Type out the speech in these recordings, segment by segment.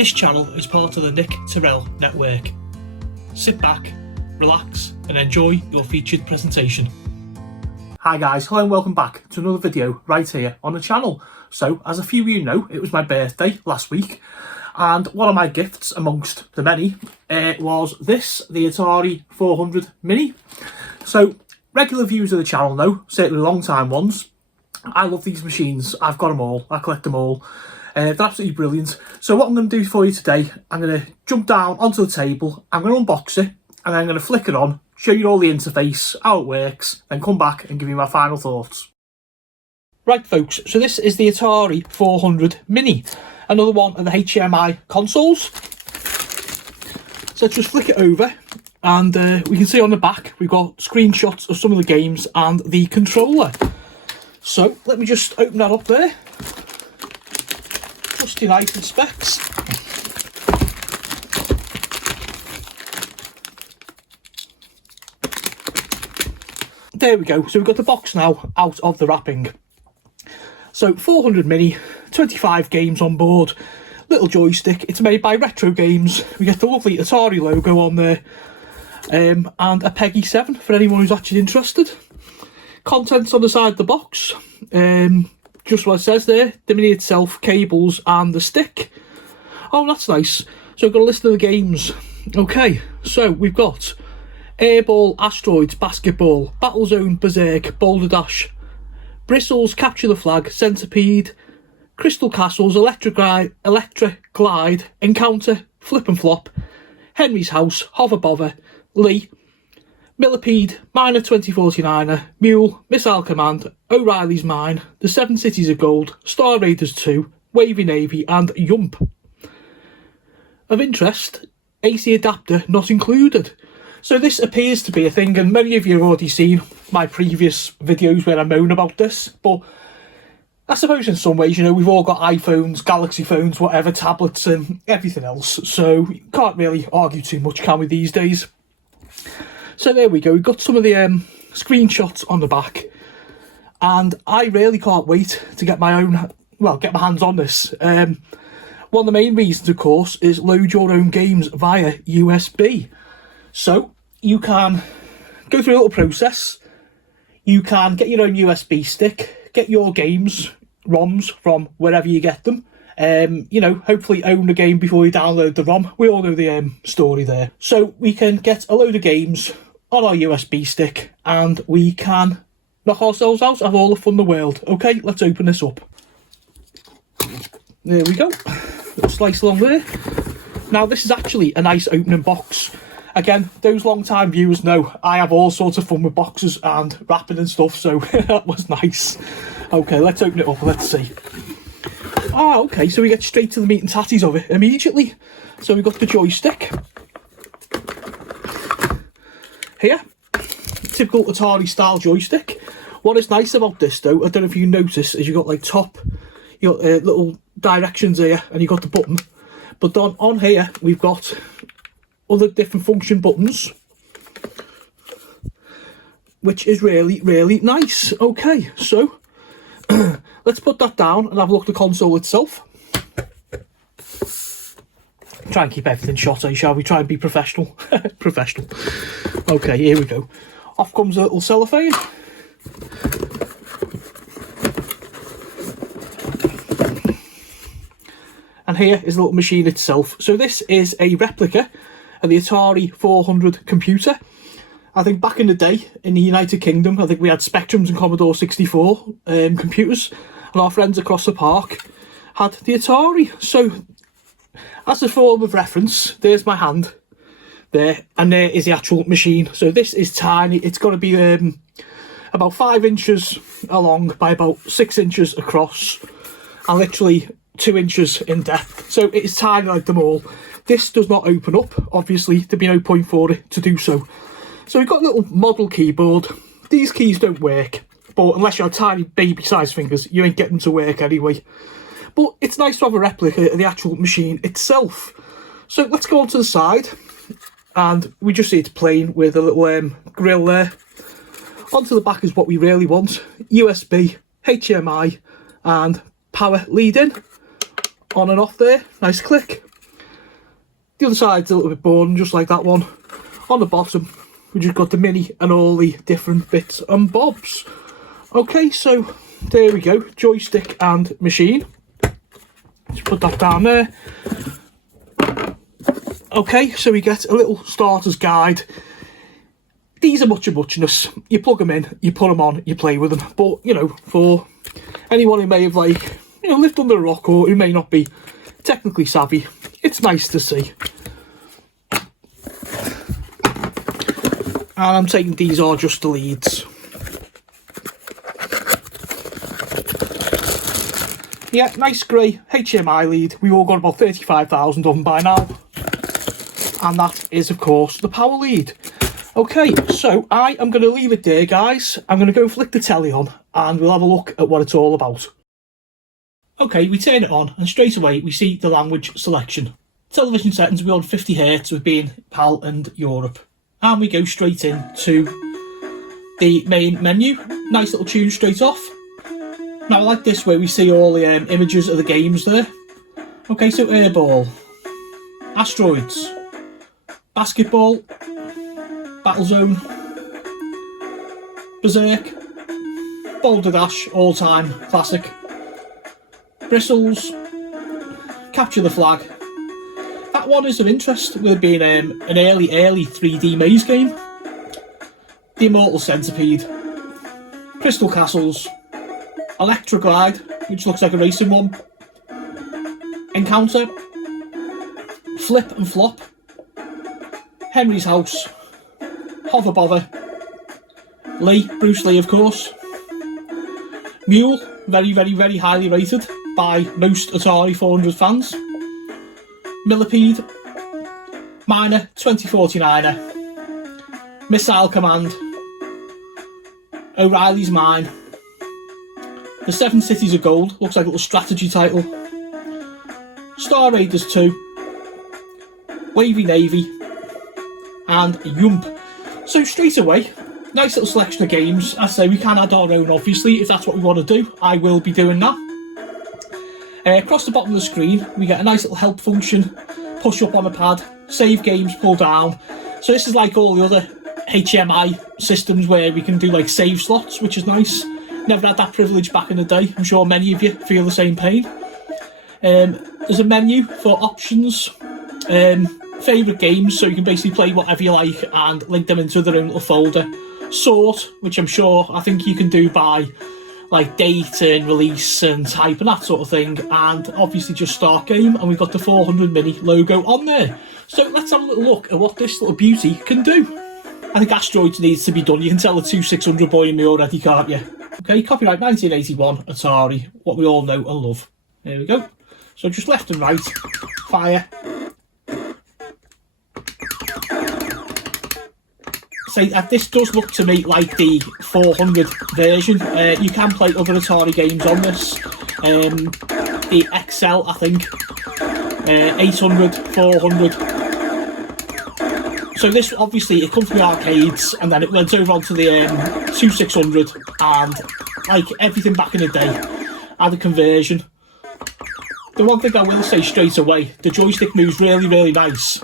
This channel is part of the Nick Terrell network. Sit back, relax and enjoy your featured presentation. Hi guys, hello and welcome back to another video right here on the channel. So as a few of you know, it was my birthday last week and one of my gifts amongst the many was this, the Atari 400 Mini. So regular viewers of the channel know, certainly long time ones, I love these machines. I've got them all, I collect them all. They're absolutely brilliant. So what I'm going to do for you today, I'm going to jump down onto the table, I'm going to unbox it, and I'm going to flick it on, show you all the interface, how it works, then come back and give you my final thoughts. Right folks, so this is the Atari 400 Mini, another one of the HDMI consoles. So let's just flick it over, and we can see on the back we've got screenshots of some of the games and the controller. So let me just open that up there. Trusty knife and specs. There we go, so we've got the box now out of the wrapping. So 400 Mini, 25 games on board, little joystick, it's made by Retro Games, we get the lovely Atari logo on there, and a Peggy 7 for anyone who's actually interested. Contents on the side of the box, just what it says there, the Mini itself, cables and the stick. Oh, that's nice. So we've got a list of the games. Okay, so we've got Airball, Asteroids, Basketball, Battlezone, Berserk, Boulder Dash, Bristles, Capture the Flag, Centipede, Crystal Castles, Electric Glide, Encounter, Flip and Flop, Henry's House, Hover Bother, Lee, Millipede, Miner 2049er, Mule, Missile Command, O'Reilly's Mine, The Seven Cities of Gold, Star Raiders 2, Wavy Navy and Yump. Of interest, AC adapter not included. So this appears to be a thing, and many of you have already seen my previous videos where I moan about this, but I suppose in some ways, you know, we've all got iPhones, Galaxy phones, whatever, tablets and everything else, so you can't really argue too much, can we, these days? So there we go, we've got some of the screenshots on the back, and I really can't wait to get my own, well, get my hands on this. One of the main reasons, of course, is load your own games via USB. So you can go through a little process, you can get your own USB stick, get your games, ROMs from wherever you get them, you know, hopefully own the game before you download the ROM. We all know the story there. So we can get a load of games on our USB stick and we can knock ourselves out, have all the fun in the world. Okay, let's open this up. There we go, little slice along there. Now this is actually a nice opening box. Again, those long time viewers know I have all sorts of fun with boxes and wrapping and stuff, so that was nice. Okay, let's open it up, let's see. Ah, okay, so we get straight to the meat and tatties of it immediately. So we've got the joystick here, typical Atari style joystick. What is nice about this though, I don't know if you notice, is you've got like you got little directions here and you've got the button, but on here we've got other different function buttons, which is really, really nice. Okay, so let's put that down and have a look at the console itself. Try and keep everything shot, shall we? Try and be professional. Professional. Okay, here we go. Off comes a little cellophane. And here is the little machine itself. So this is a replica of the Atari 400 computer. I think back in the day in the United Kingdom, I think we had Spectrums and Commodore 64 computers, and our friends across the park had the Atari. So as a form of reference, there's my hand there, and there is the actual machine. So this is tiny. It's got to be about 5 inches along by about 6 inches across, and literally 2 inches in depth. So it is tiny like them all. This does not open up, obviously, there'd be no point for it to do so. So we've got a little model keyboard. These keys don't work, but unless you have tiny baby-sized fingers, you ain't getting them to work anyway. But it's nice to have a replica of the actual machine itself. So let's go on to the side, and we just see it's plain with a little grill there. Onto the back is what we really want. USB, HDMI, and power lead-in. On and off there, nice click. The other side's a little bit boring, just like that one. On the bottom, we just got the Mini and all the different bits and bobs. Okay, so there we go, joystick and machine. Let's put that down there. Okay, so we get a little starter's guide. These are much of muchness. You plug them in, you put them on, you play with them. But, you know, for anyone who may have, like, you know, lived under a rock or who may not be technically savvy, it's nice to see. And I'm taking these are just the leads. Yeah, nice grey HDMI lead. We've all got about 35,000 of them by now. And that is, of course, the power lead. Okay, so I am going to leave it there, guys. I'm going to go flick the telly on and we'll have a look at what it's all about. Okay, we turn it on and straight away we see the language selection. Television settings, we're on 50Hz with being PAL and Europe. And we go straight into the main menu. Nice little tune straight off. Now I like this where we see all the images of the games there. Okay, so Airball, Asteroids, Basketball, Battlezone, Berserk, Boulder Dash, all-time classic, Bristles, Capture the Flag. That one is of interest with it being an early 3D maze game. The Immortal Centipede, Crystal Castles, Electroglide, which looks like a racing one, Encounter, Flip and Flop, Henry's House, Hover Bother, Lee, Bruce Lee of course, Mule, very highly rated by most Atari 400 fans, Millipede, Miner 2049er, Missile Command, O'Reilly's Mine, The Seven Cities of Gold, looks like a little strategy title, Star Raiders 2, Wavy Navy, and Yump. So straight away, nice little selection of games. As I say, we can add our own obviously if that's what we want to do. I will be doing that. Across the bottom of the screen we get a nice little help function, push up on a pad, save games, pull down. So this is like all the other HDMI systems where we can do like save slots, which is nice. Never had that privilege back in the day. I'm sure many of you feel the same pain. There's a menu for options, favourite games, so you can basically play whatever you like and link them into their own little folder. Sort, which I think you can do by like date and release and type and that sort of thing, and obviously just start game, and we've got the 400 Mini logo on there. So let's have a little look at what this little beauty can do. I think Asteroids needs to be done. You can tell the 2600 boy in me already, can't you? Okay, copyright 1981, Atari, what we all know and love. There we go. So just left and right, fire. So this does look to me like the 400 version. You can play other Atari games on this. The XL, I think. 800, 400. So this, obviously, it comes from the arcades, and then it went over onto the 2600, and like everything back in the day, had a conversion. The one thing I will say straight away, the joystick moves really nice.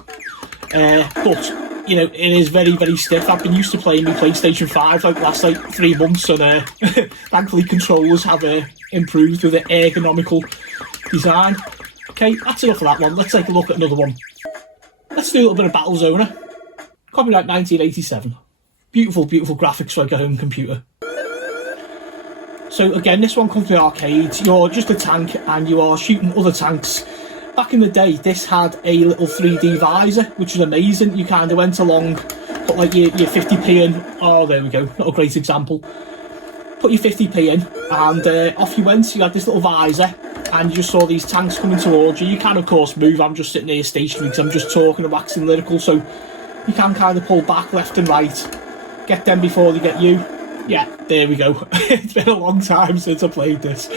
But you know, it is very stiff. I've been used to playing my PlayStation 5 like the last 3 months, and thankfully controllers have improved with the ergonomical design. Okay, that's enough of that one. Let's take a look at another one. Let's do a little bit of Battlezone. Copyright 1987. Beautiful graphics for like a home computer. So again, this one comes from the arcades. You're just a tank and you are shooting other tanks. Back in the day, this had a little 3D visor, which was amazing. You kind of went along, put like your 50p in. Oh, there we go. Not a great example. Put your 50p in, and off you went. You had this little visor, and you just saw these tanks coming towards you. You can, of course, move. I'm just sitting here stationary because I'm just talking and waxing lyrical, so you can kind of pull back left and right. Get them before they get you. Yeah, there we go. It's been a long time since I played this.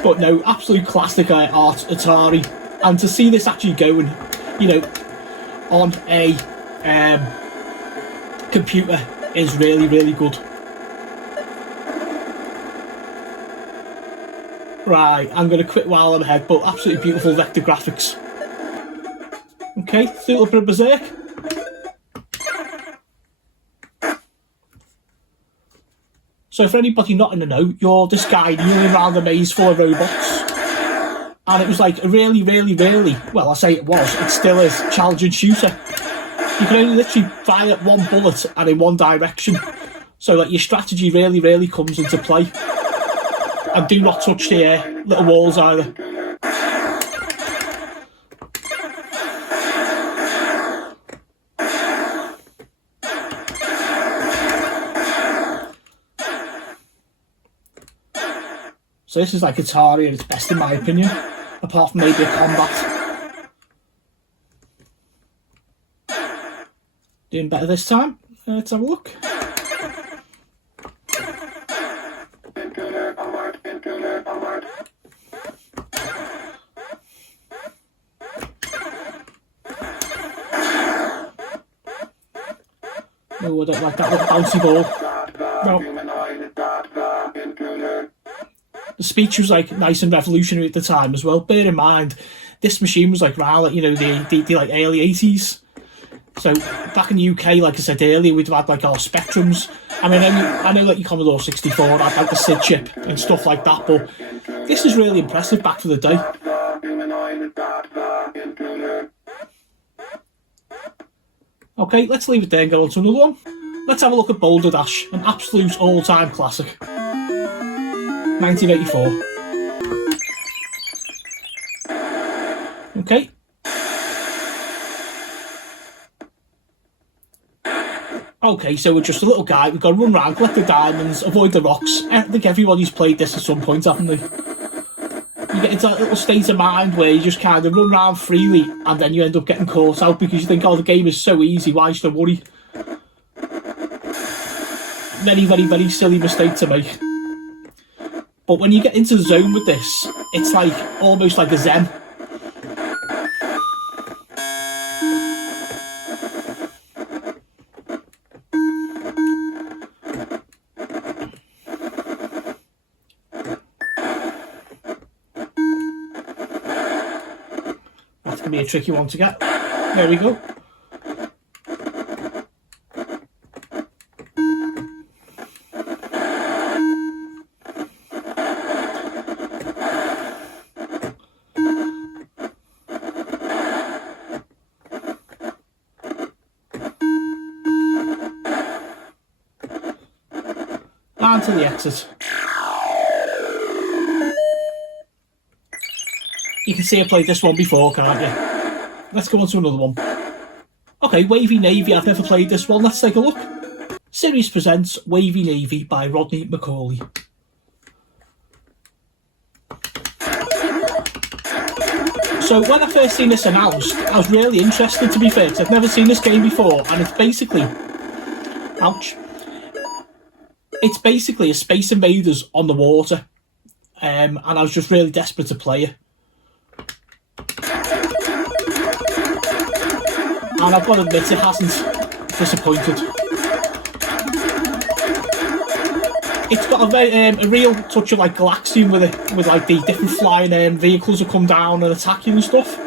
But no, absolute classic art Atari, and to see this actually going, you know, on a computer is really good. Right, I'm going to quit while I'm ahead, but absolutely beautiful vector graphics. Okay, do a little bit of berserk. So for anybody not in the know, you're this guy kneeling around a maze full of robots. And it was like a really, well, I say it was, it still is, challenging shooter. You can only literally fire one bullet and in one direction. So like your strategy really comes into play. And do not touch the little walls either. So this is like Atari at its best in my opinion, apart from maybe a combat. Doing better this time. Let's have a look. Oh, I don't like that little bouncy ball. No. The speech was like nice and revolutionary at the time as well. Bear in mind, this machine was like around, you know, the like early 80s. So back in the UK, like I said earlier, we'd have had like our Spectrums. I mean, I know like your Commodore 64 had like the SID chip and stuff like that, but this is really impressive back for the day. Okay, let's leave it there and go on to another one. Let's have a look at Boulder Dash, an absolute all-time classic. 1984. Okay. Okay, so we're just a little guy. We've got to run around, collect the diamonds, avoid the rocks. I think everybody's played this at some point, haven't they? You get into that little state of mind where you just kind of run around freely and then you end up getting caught out because you think, oh, the game is so easy, why should I worry? Very silly mistake to make. But when you get into the zone with this, it's like almost like a zen. That's going to be a tricky one to get. There we go. And to the exit. You can see I played this one before, can't you? Let's go on to another one. Okay, Wavy Navy, I've never played this one, let's take a look. Series presents Wavy Navy by Rodney McCauley. So when I first seen this announced, I was really interested, to be fair, because I've never seen this game before, and it's basically... Ouch. It's basically a Space Invaders on the water, and I was just really desperate to play it. And I've got to admit, it hasn't disappointed. It's got a very a real touch of like Galaxian with it, with like the different flying vehicles that come down and attack you and stuff.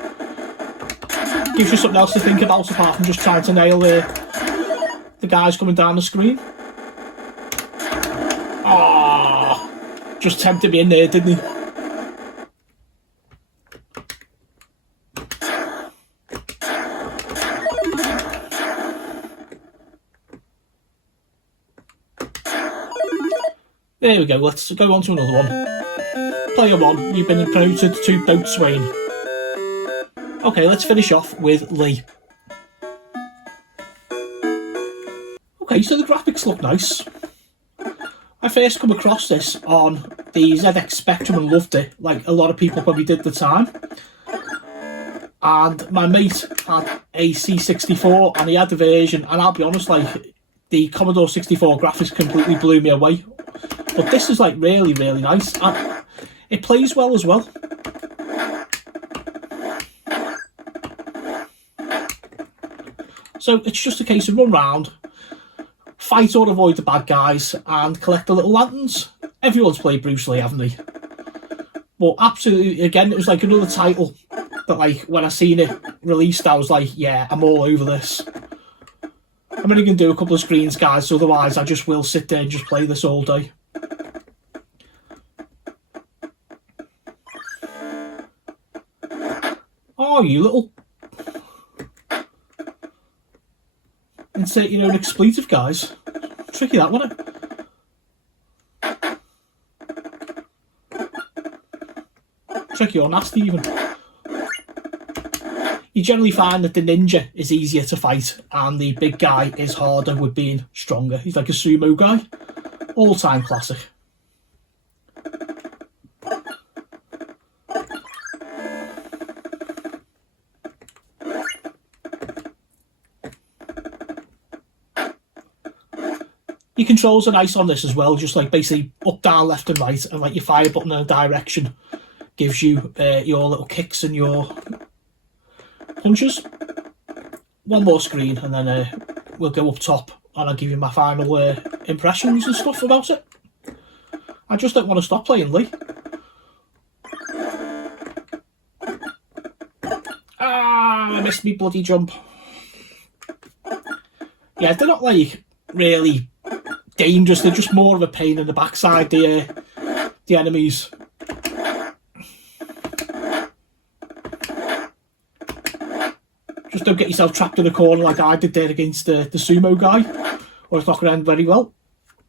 Gives you something else to think about apart from just trying to nail the guys coming down the screen. Just tempted me in there, didn't he? There we go, let's go on to another one. Player 1, you've been promoted to Boatswain. Okay, let's finish off with Lee. Okay, so the graphics look nice. I first come across this on the ZX Spectrum and loved it, like a lot of people probably did at the time. And my mate had a C64 and he had the version, and I'll be honest, like the Commodore 64 graphics completely blew me away. But this is like really nice, and it plays well as well. So it's just a case of run round, fight or avoid the bad guys, and collect the little lanterns. Everyone's played Bruce Lee, haven't they? But absolutely, again, it was like another title that that, like, when I seen it released, I was like, yeah, I'm all over this. I'm only going to do a couple of screens, guys, so otherwise I just will sit there and just play this all day. Oh, you little... Insert your own expletive, guys. Tricky that, wasn't it? Tricky or nasty, even. You generally find that the ninja is easier to fight and the big guy is harder with being stronger. He's like a sumo guy. All-time classic. Your controls are nice on this as well, just like basically up, down, left and right, and like your fire button in a direction gives you your little kicks and your punches. One more screen and then we'll go up top and I'll give you my final impressions and stuff about it. I just don't want to stop playing, Lee. Ah, I missed me bloody jump. Yeah, they're not like really dangerous, they're just more of a pain in the backside, the enemies. Just don't get yourself trapped in a corner like I did there against the sumo guy, or it's not going to end very well.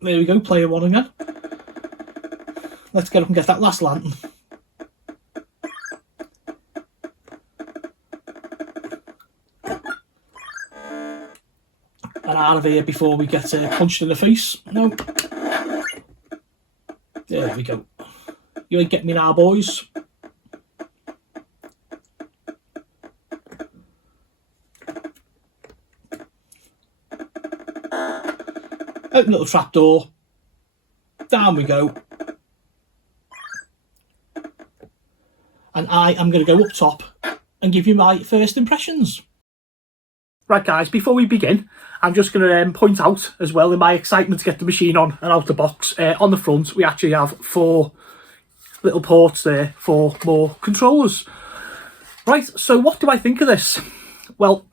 There we go, player one again. Let's get up and get that last lantern. And out of here before we get punched in the face. No. There we go. You ain't getting me now, boys. Open little trapdoor. Down we go. And I am going to go up top and give you my first impressions. Right guys, before we begin, I'm just going to point out as well, in my excitement to get the machine on and out the box, on the front we actually have 4 little ports there for more controllers. Right, so what do I think of this? Well,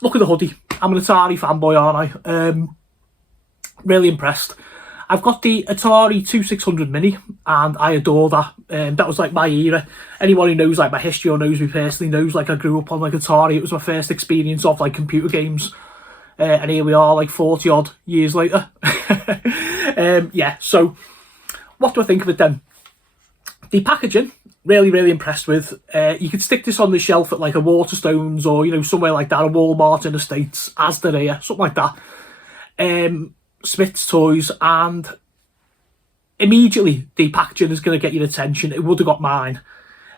look at the hoodie. I'm an Atari fanboy, aren't I? Really impressed. I've got the Atari 2600 Mini and I adore that. That was like my era. Anyone who knows like my history or knows me personally knows like I grew up on like Atari. It was my first experience of like computer games. And here we are like 40 odd years later. Yeah, so what do I think of it then? The packaging, really impressed with. You could stick this on the shelf at like a Waterstones or, you know, somewhere like that, a Walmart in the States, Asda here, something like that. Smith's Toys, and immediately the packaging is going to get your attention. It would have got mine.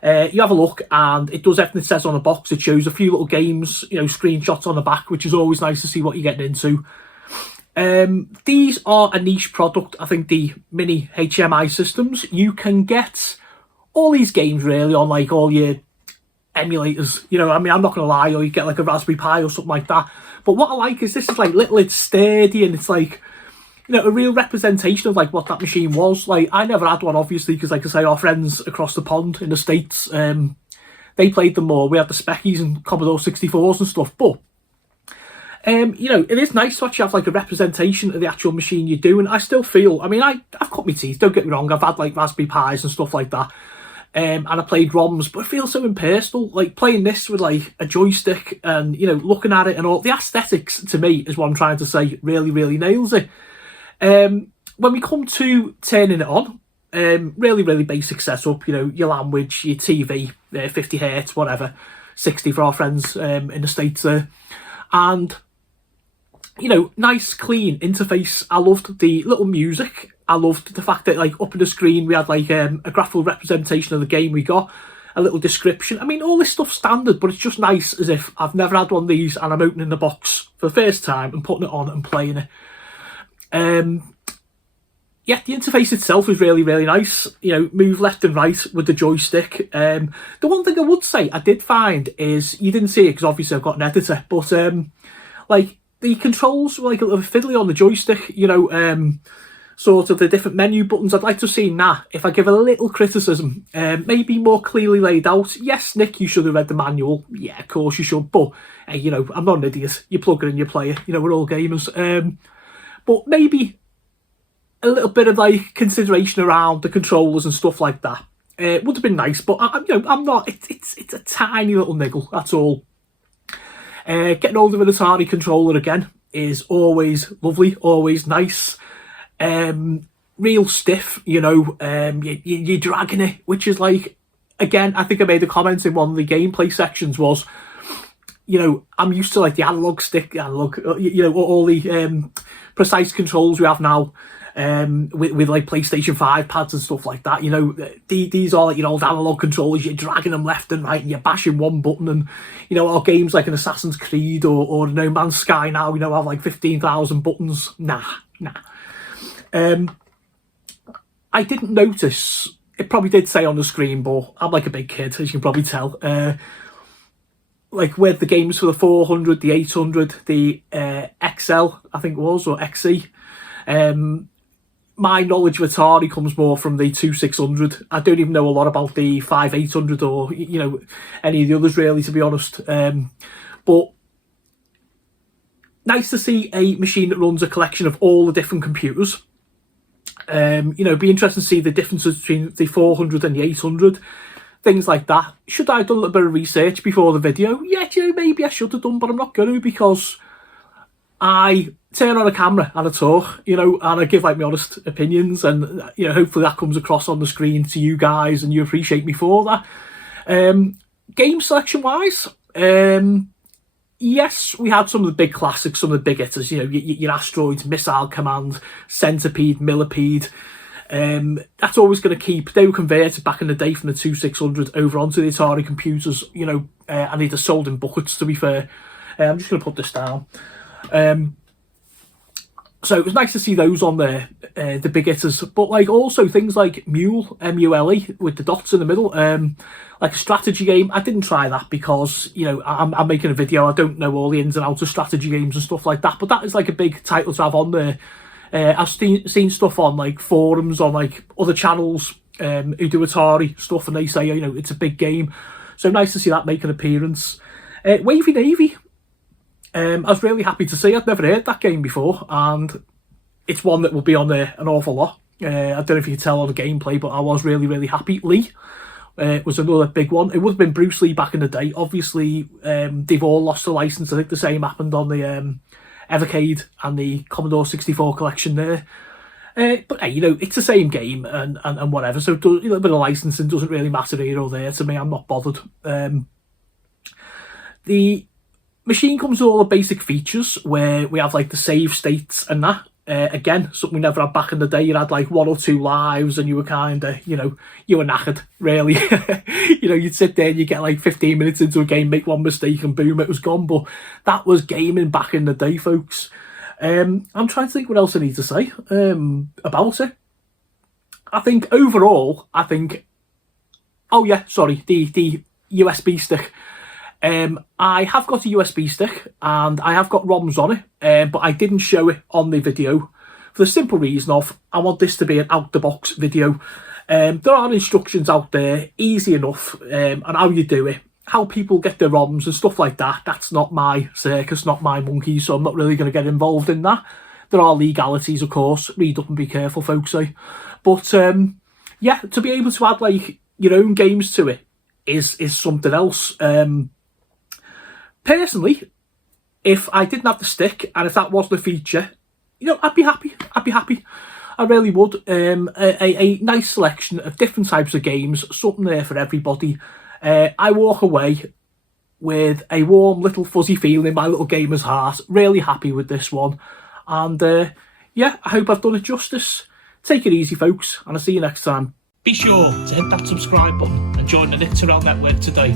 You have a look and it does everything it says on the box. It shows a few little games, you know, screenshots on the back, which is always nice to see what you're getting into. These are a niche product. I think the mini HDMI systems, you can get all these games really on like all your emulators, you know. I mean, I'm not gonna lie, or you get like a Raspberry Pi or something like that. But what I like is this is like little, it's sturdy, and it's like, you know, a real representation of like what that machine was. Like, I never had one obviously, because like I say, our friends across the pond in the States, they played them more. We had the Speckies and Commodore 64s and stuff. But you know, it is nice to actually have like a representation of the actual machine you do. And I still feel, I mean, I've cut my teeth, don't get me wrong, I've had like Raspberry Pis and stuff like that. And I played ROMs, but it feels so impersonal. Like playing this with like a joystick and, you know, looking at it and all the aesthetics, to me, is what I'm trying to say, really nails it. When we come to turning it on, really basic setup, you know, your language, your TV, 50 hertz, whatever, 60 for our friends in the States there. And, you know, nice clean interface. I loved the little music. I loved the fact that like up on the screen we had like a graphical representation of the game we got, a little description. I mean, all this stuff's standard, but it's just nice as if I've never had one of these and I'm opening the box for the first time and putting it on and playing it. Yeah, the interface itself is really nice. You know, move left and right with the joystick. The one thing I would say I did find is, you didn't see it because obviously I've got an editor, but like the controls were like a little fiddly on the joystick, you know. sort of the different menu buttons. I'd like to see that, if I give a little criticism, maybe more clearly laid out. Yes, Nick, you should have read the manual. Yeah, of course you should. But, hey, you know, I'm not an idiot. You plug it in, you play it. You know, we're all gamers. But maybe a little bit of, like, consideration around the controllers and stuff like that. It would have been nice, but, you know, I'm not... It's a tiny little niggle, that's all. Getting hold of an Atari controller again is always lovely, always nice. Real stiff, you know, you're dragging it, which is like, again, I think I made a comment in one of the gameplay sections was, you know, I'm used to like the analog stick, you know, all the precise controls we have now, with like PlayStation 5 pads and stuff like that. You know, these are like your old analog controllers, you're dragging them left and right and you're bashing one button. And, you know, our games like an Assassin's Creed or No Man's Sky now, you know, have like 15,000 buttons. Nah. I didn't notice, it probably did say on the screen, but I'm like a big kid, as you can probably tell. Like with the games for the 400, the 800, the XL, I think it was, or XE. My knowledge of Atari comes more from the 2600. I don't even know a lot about the 5800 or, you know, any of the others really, to be honest. But nice to see a machine that runs a collection of all the different computers. You know, be interesting to see the differences between the 400 and the 800, things like that. Should I have done a little bit of research before the video? Yeah, you know, maybe I should have done, but I'm not going to, because I turn on a camera and I talk, you know, and I give like my honest opinions, and, you know, hopefully that comes across on the screen to you guys and you appreciate me for that. Game selection wise, yes, we had some of the big classics, some of the big hitters, you know, your Asteroids, Missile Command, Centipede, Millipede. That's always going to keep... They were converted back in the day from the 2600 over onto the Atari computers, you know, and they're sold in buckets, to be fair. I'm just going to put this down. So it was nice to see those on there, the big hitters. But, like, also things like Mule, M-U-L-E, with the dots in the middle. Like a strategy game. I didn't try that because, you know, I'm making a video. I don't know all the ins and outs of strategy games and stuff like that. But that is like a big title to have on there. I've seen stuff on like forums, on like other channels who do Atari stuff, and they say, you know, it's a big game. So nice to see that make an appearance. Wavy Navy. I was really happy to see. I'd never heard that game before, and it's one that will be on there an awful lot. I don't know if you can tell on the gameplay, but I was really, really happy. Lee was another big one. It would have been Bruce Lee back in the day. Obviously, they've all lost the license. I think the same happened on the Evercade and the Commodore 64 collection there. But hey, you know, it's the same game and whatever. So a little bit of licensing doesn't really matter here or there to me. I'm not bothered. The machine comes with all the basic features where we have like the save states and that. Again, something we never had back in the day. You had like 1 or 2 lives and you were kind of, you know, you were knackered, really. You know, you'd sit there and you get like 15 minutes into a game, make one mistake and boom, it was gone. But that was gaming back in the day, folks. I'm trying to think what else I need to say about it. I think overall, oh yeah, sorry, the USB stick. I have got a USB stick and I have got ROMs on it, but I didn't show it on the video for the simple reason of I want this to be an out-the-box video. There are instructions out there, easy enough, on how you do it, how people get their ROMs and stuff like that. That's not my circus, not my monkey, so I'm not really going to get involved in that. There are legalities, of course. Read up and be careful, folks. But yeah, to be able to add like your own games to it is something else. Personally, if I didn't have the stick and if that wasn't a feature, you know, I'd be happy. I really would. A nice selection of different types of games, something there for everybody. I walk away with a warm little fuzzy feeling in my little gamer's heart. Really happy with this one. And yeah, I hope I've done it justice. Take it easy, folks, and I'll see you next time. Be sure to hit that subscribe button and join the Knit Around network today.